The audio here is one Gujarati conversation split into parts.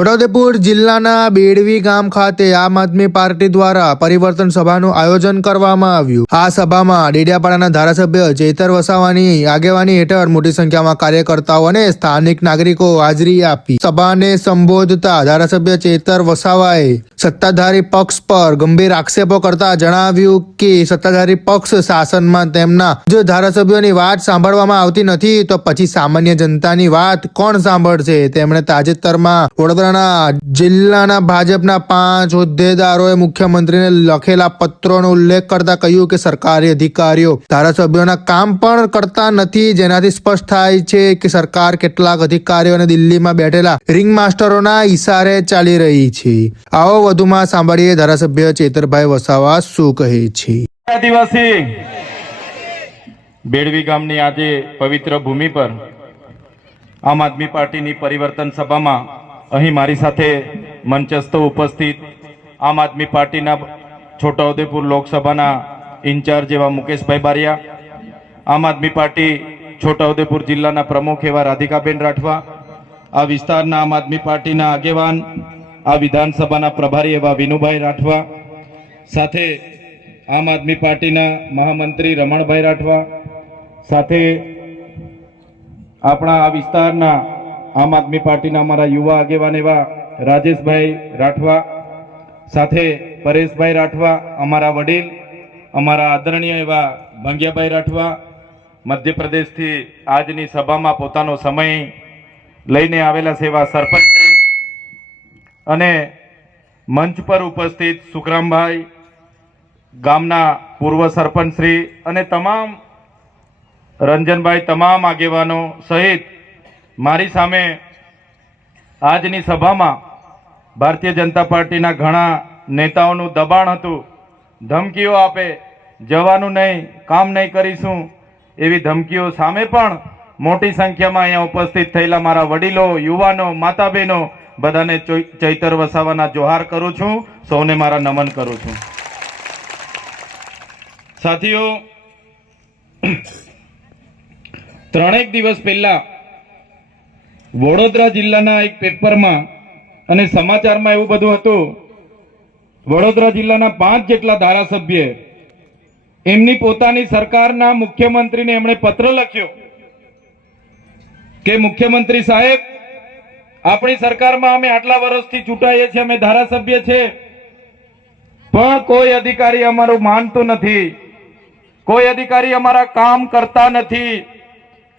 છોટાઉદેપુર જિલ્લાના બેડવી ગામ ખાતે આમ આદમી પાર્ટી દ્વારા પરિવર્તન સભાનું આયોજન કરવામાં આવ્યું. આ સભામાં ડેડિયાપાડાના ધારાસભ્ય ચેતર વસાવાની આગેવાની હેઠળ મોટી સંખ્યામાં કાર્યકર્તાઓ અને સ્થાનિક નાગરિકો હાજરી આપી. સભાને સંબોધતા ધારાસભ્ય ચેતર વસાવાએ સત્તાધારી પક્ષ પર ગંભીર આક્ષેપો કરતા જણાવ્યું કે સત્તાધારી પક્ષ શાસનમાં તેમના જો ધારાસભ્યોની વાત સાંભળવામાં આવતી નથી, તો પછી સામાન્ય જનતાની વાત કોણ સાંભળશે? તેમણે તાજેતરમાં વડોદરાના જિલ્લાના ભાજપના પાંચ હોદ્દેદારોએ મુખ્યમંત્રીને લખેલા પત્રોનો ઉલ્લેખ કરતા કહ્યું કે સરકારી અધિકારીઓ ધારાસભ્યોના કામ પણ કરતા નથી. જેનાથી સ્પષ્ટ થાય છે કે સરકાર કેટલાક અધિકારીઓને દિલ્હીમાં બેઠેલા રિંગ માસ્ટરોના ઈશારે ચાલી રહી છે. આવો વધુમાં સાંભળીએ ધારાસભ્ય ચેતરભાઈ વસાવા શું કહે છે. આદિવાસી બેડવી ગામની આજે પવિત્ર ભૂમિ પર આમ આદમી પાર્ટીની પરિવર્તન સભામાં અહીં મારી સાથે મંચસ્થ ઉપસ્થિત આમ આદમી પાર્ટીના છોટાઉદેપુર લોકસભાના ઇન્ચાર્જ એવા મુકેશભાઈ બારિયા, આમ આદમી પાર્ટી છોટાઉદેપુર જિલ્લાના પ્રમુખ એવા રાધિકાબેન રાઠવા, આ વિસ્તારના આમ આદમી પાર્ટીના આગેવાન, આ વિધાનસભાના પ્રભારી એવા વિનુભાઈ રાઠવા, સાથે આમ આદમી પાર્ટીના મહામંત્રી રમણભાઈ રાઠવા, સાથે આપણા આ વિસ્તારના આમ આદમી પાર્ટીના અમારા યુવા આગેવાન એવા રાજેશભાઈ રાઠવા, સાથે પરેશભાઈ રાઠવા, અમારા વડીલ, અમારા આદરણીય એવા ભંગ્યાભાઈ રાઠવા, મધ્યપ્રદેશથી આજની સભામાં પોતાનો સમય લઈને આવેલા સેવા સરપંચ અને મંચ પર ઉપસ્થિત સુખરામભાઈ, ગામના પૂર્વ સરપંચ શ્રી અને તમામ રંજનભાઈ, તમામ આગેવાનો સહિત મારી સામે આજની સભામાં ભારતીય જનતા પાર્ટીના ઘણા નેતાઓનું દબાણ હતું. ધમકીઓ આપે, જવાનું નહીં, કામ નહીં કરીશું એવી ધમકીઓ સામે પણ મોટી સંખ્યામાં અહીંયા ઉપસ્થિત થયેલા મારા વડીલો, યુવાનો માતા બહેનો બધાને ચૈતર વસાવાના જોહાર કરું છું. સૌને મારા નમન કરું છું. સાથીઓ, ત્રણેક દિવસ પહેલા વડોદરા જિલ્લાના એક પેપરમાં અને સમાચારમાં એવું બધું હતું, વડોદરા જિલ્લાના પાંચ જેટલા ધારાસભ્ય, એમની પોતાની સરકારના મુખ્યમંત્રીને એમણે પત્ર લખ્યો કે, મુખ્યમંત્રી સાહેબ, આપણી સરકારમાં અમે આટલા વર્ષથી ચૂંટાઈએ છીએ, અમે ધારાસભ્ય છે, પણ કોઈ અધિકારી અમારું માનતું નથી, કોઈ અધિકારી અમારા કામ કરતા નથી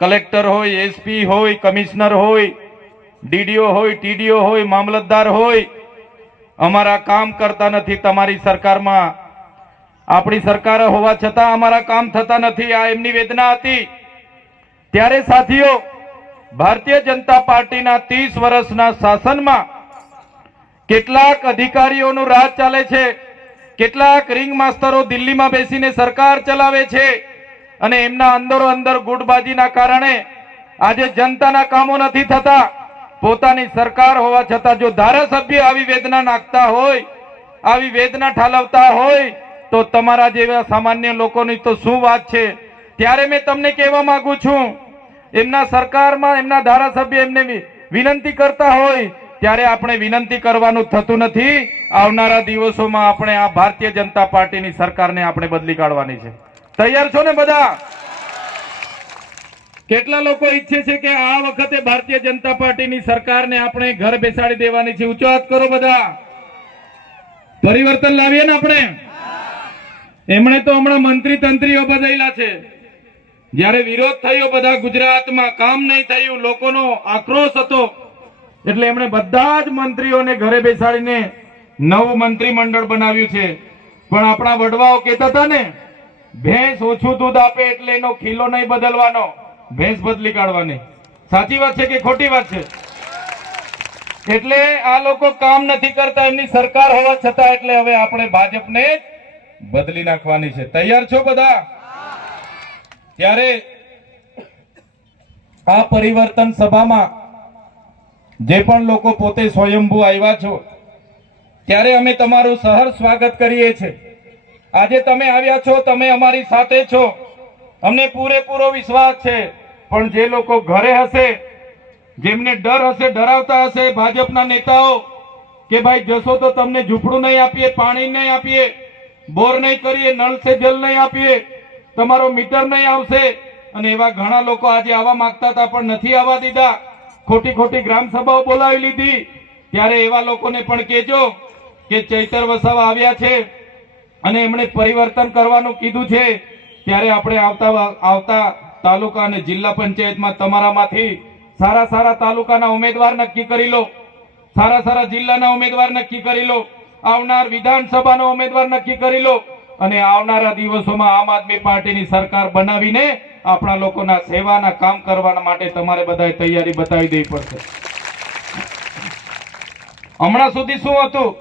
કલેક્ટર હોય એસપી હોય, કમિશનર હોય ડીડીઓ હોય ટીડીઓ હોય, મામલતદાર હોય, અમારા કામ કરતા નથી તમારી સરકારમાં. આપણી સરકાર હોવા છતાં અમારા કામ થતા નથી. આ એમની વેદના હતી. ત્યારે સાથીઓ, ભારતીય જનતા પાર્ટીના ત્રીસ વર્ષના શાસનમાં કેટલાક અધિકારીઓનું રાજ ચાલે છે, કેટલાક રિંગ માસ્તરો દિલ્હીમાં બેસીને સરકાર ચલાવે છે. અને એમના અંદરો અંદર ગુટબાજીના કારણે આજે જનતાના કામો નથી થતા. પોતાની સરકાર હોવા છતાં જો ધારાસભ્ય આવી વેદના નાખતા હોય, આવી વેદના ઠાલવતા હોય, તો તમારા જેવા સામાન્ય લોકોની તો શું વાત છે? ત્યારે મેં તમને કહેવા માંગુ છું, એમના સરકારમાં એમના ધારાસભ્ય એમને વિનંતી કરતા હોય, ત્યારે આપણે વિનંતી કરવાનું થતું નથી. આવનારા દિવસોમાં આપણે આ ભારતીય જનતા પાર્ટીની સરકારને આપણે બદલી કાઢવાની છે. તૈયાર છો ને બધા? કેટલા લોકો ઈચ્છે છે કે આ વખતે ભારતીય જનતા પાર્ટીની સરકારને આપણે ઘર બેસાડી દેવાની છે? ઊંચો હાથ કરો બધા. પરિવર્તન લાવીએ ને આપણે? એમણે તો હમણાં મંત્રી તંત્રીઓ બદલાયેલા છે. જ્યારે વિરોધ થયો બધા ગુજરાતમાં, કામ નહીં થયું, લોકોનો આક્રોશ હતો. એટલે એમણે બધા જ મંત્રીઓને ઘરે બેસાડીને નવું મંત્રીમંડળ બનાવ્યું છે. પણ આપણા વડવાઓ કહેતા હતા ને ભેંસ ઓછું દૂધ આપે એટલે એનો ખીલો નહીં બદલવાનો. ભેંસ બદલી કાઢવાની. સાચી વાત છે કે ખોટી વાત છે? એટલે આ લોકો કામ નથી કરતા, એમની સરકાર હોવા છતાં એટલે હવે આપણે ભાજપને બદલી નાખવાની છે. તૈયાર છો બધા? ત્યારે આ પરિવર્તન સભામાં જે પણ લોકો પોતે સ્વયંભૂ આવ્યા છો, ત્યારે અમે તમારું સહર સ્વાગત કરીએ છીએ. આજે તમે આવ્યા છો, તમે અમારી સાથે છો. અમને પૂરેપૂરો વિશ્વાસ છે. પણ જે લોકો ઘરે હશે, જેમને ડર હશે, ડરાવતા હશે, ભાજપના નેતાઓ, કે ભાઈ જશો તો તમને ઝૂંપડું નહીં આપીએ, પાણી નહીં આપીએ, બોર નહીં કરીએ, નળ સે જલ નહીં આપીએ, તમારો મીટર નહીં આવશે. અને એવા ઘણા લોકો આજે આવવા માંગતા હતા, પણ નથી આવવા દીધા. ખોટી ખોટી ગ્રામ સભાઓ બોલાવી લીધી. ત્યારે એવા લોકોને પણ કહેજો કે ચૈતર વસાવા આવ્યા છે. અને એમણે પરિવર્તન કરવાનું કીધું છે, ત્યારે આપણે આવતા આવતા તાલુકા અને જિલ્લા પંચાયતમાં તમારામાંથી સારા સારા તાલુકાના ઉમેદવાર નક્કી કરી લો. સારા સારા જિલ્લાના ઉમેદવાર નક્કી કરી લો. આવનાર વિધાનસભાનો ઉમેદવાર નક્કી કરી લો. અને આવનારા દિવસોમાં આમ આદમી પાર્ટીની સરકાર બનાવીને આપણા લોકોના સેવાના કામ કરવા માટે તમારે બધાએ તૈયારી બતાવી દેવી પડશે. હમણાં સુધી શું હતું?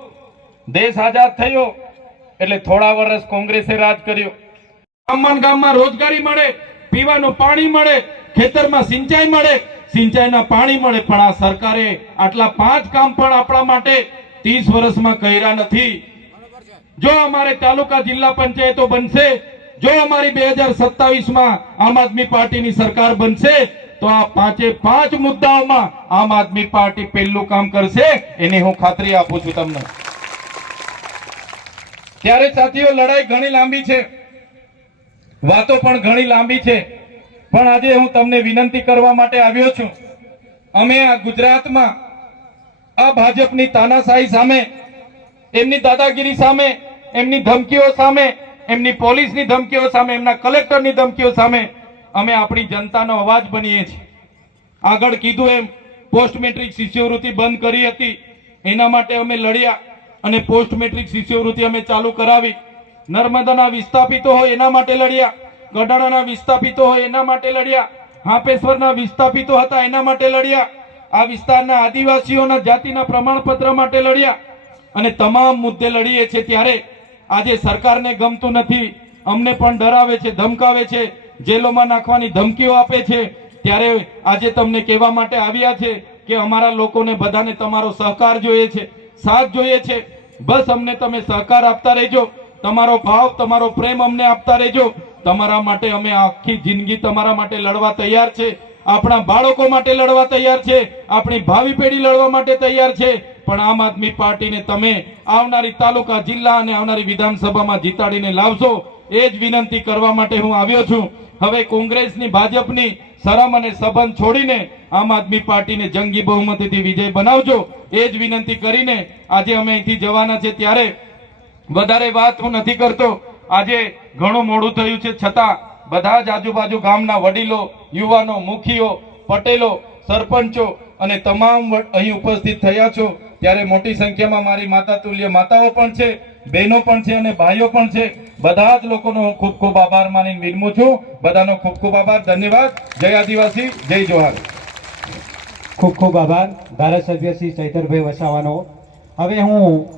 દેશ આઝાદ થયો. એટલે થોડા વર્ષ કોંગ્રેસે રાજ કર્યું. ગામમાં ગામમાં રોજગારી મળે, પીવાનું પાણી મળે, ખેતરમાં સિંચાઈ મળે, સિંચાઈના પાણી મળે, પણ આ સરકારે આટલા પાંચ કામ પણ આપણા માટે ત્રીસ વર્ષમાં કર્યા નથી. જો અમારે તાલુકા જિલ્લા પંચાયતો બનશે, જો અમારી બે હજાર સત્તાવીસમાં આમ આદમી પાર્ટીની સરકાર બનશે, તો આ પાંચે પાંચ મુદ્દાઓમાં આમ આદમી પાર્ટી પહેલું કામ કરશે. એની હું ખાતરી આપું છું તમને. ત્યારે સાથીઓ, લડાઈ ઘણી લાંબી છે. વાતો પણ ઘણી લાંબી છે. પણ આજે હું તમને વિનંતી કરવા માટે આવ્યો છું. અમે આ ગુજરાતમાં આ ભાજપની તાનાશાહી સામે, એમની દાદાગીરી સામે, એમની ધમકીઓ સામે, એમની પોલીસની ધમકીઓ સામે, એમના કલેક્ટરની ધમકીઓ સામે અમે આપણી જનતાનો અવાજ બનીએ છીએ. આગળ કીધું એમ પોસ્ટ મેટ્રિક શિષ્યવૃત્તિ બંધ કરી હતી. એના માટે અમે લડ્યા. અને પોસ્ટ મેટ્રિક શિષ્યવૃત્તિ અમે ચાલુ કરાવી. નર્મદાના વિસ્થાપિતો હોય એના માટે લડ્યા. ગઢાણાના વિસ્થાપિતો હોય એના માટે લડ્યા. હાપેશ્વરના વિસ્થાપિતો હતા એના માટે લડ્યા. આ વિસ્તારના આદિવાસીઓના જાતિના પ્રમાણપત્ર માટે લડ્યા. અને તમામ મુદ્દે લડીએ છીએ ત્યારે. આજે સરકારને ગમતું નથી. અમને પણ ડરાવે છે, ધમકાવે છે, જેલોમાં નાખવાની ધમકીઓ આપે છે. ત્યારે આજે તમને કહેવા માટે આવ્યા છે કે અમારા લોકોને બધાને તમારો સહકાર જોઈએ છે. સાથ જોઈએ છે. બસ અમને તમે સહકાર આપતા રહેજો. તમારો ભાવ, તમારો પ્રેમ અમને આપતા રહેજો. તમારા માટે અમે આખી જિંદગી તમારા માટે લડવા તૈયાર છે. આપણા બાળકો માટે લડવા તૈયાર છે. આપણી ભાવિ પેઢી લડવા માટે તૈયાર છે. પણ આમ આદમી પાર્ટીને તમે આવનારી તાલુકા, જિલ્લા અને આવનારી વિધાનસભામાં જીતાડીને લાવશો. એ જ વિનંતી કરવા માટે હું આવ્યો છું. હવે કોંગ્રેસની ભાજપની શરમ અને સંબંધ છોડીને આમ આદમી પાર્ટીને જંગી બહુમતીથી વિજય બનાવજો, એ જ વિનંતી કરીને આજે અમે અહીંથી જવાના છે ત્યારે વધારે વાત હું નથી કરતો. આજે ઘણું મોડું થયું છે. છતાં બધા જ આજુબાજુ ગામના વડીલો, યુવાનો, મુખીઓ, પટેલો, સરપંચો અને તમામ અહીં ઉપસ્થિત થયા છો. ત્યારે મોટી સંખ્યામાં મારી માતા તુલ્ય માતાઓ પણ છે. બહેનો પણ છે અને ભાઈઓ પણ છે. બધા જ લોકોનો હું ખૂબ ખૂબ આભાર માની નિર્મું છું. બધાનો ખૂબ ખૂબ આભાર. ધન્યવાદ. જય આદિવાસી. જય જોહાર. ખૂબ ખૂબ આભાર. ધારાસભ્ય શ્રી ચૈતરભાઈ વસાવાનો. હવે હું